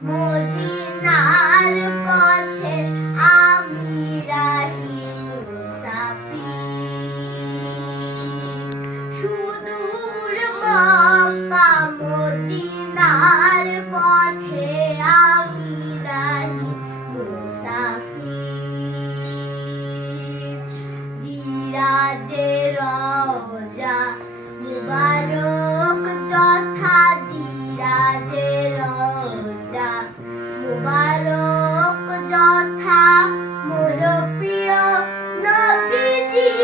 মদিনার পথে আমি রাহি মুসাফি সুদূর মক্কা মদিনার পথে আমি রাহি মুসাফি দিরাজে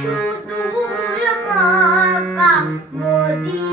সুদূর মক্কা মদিনা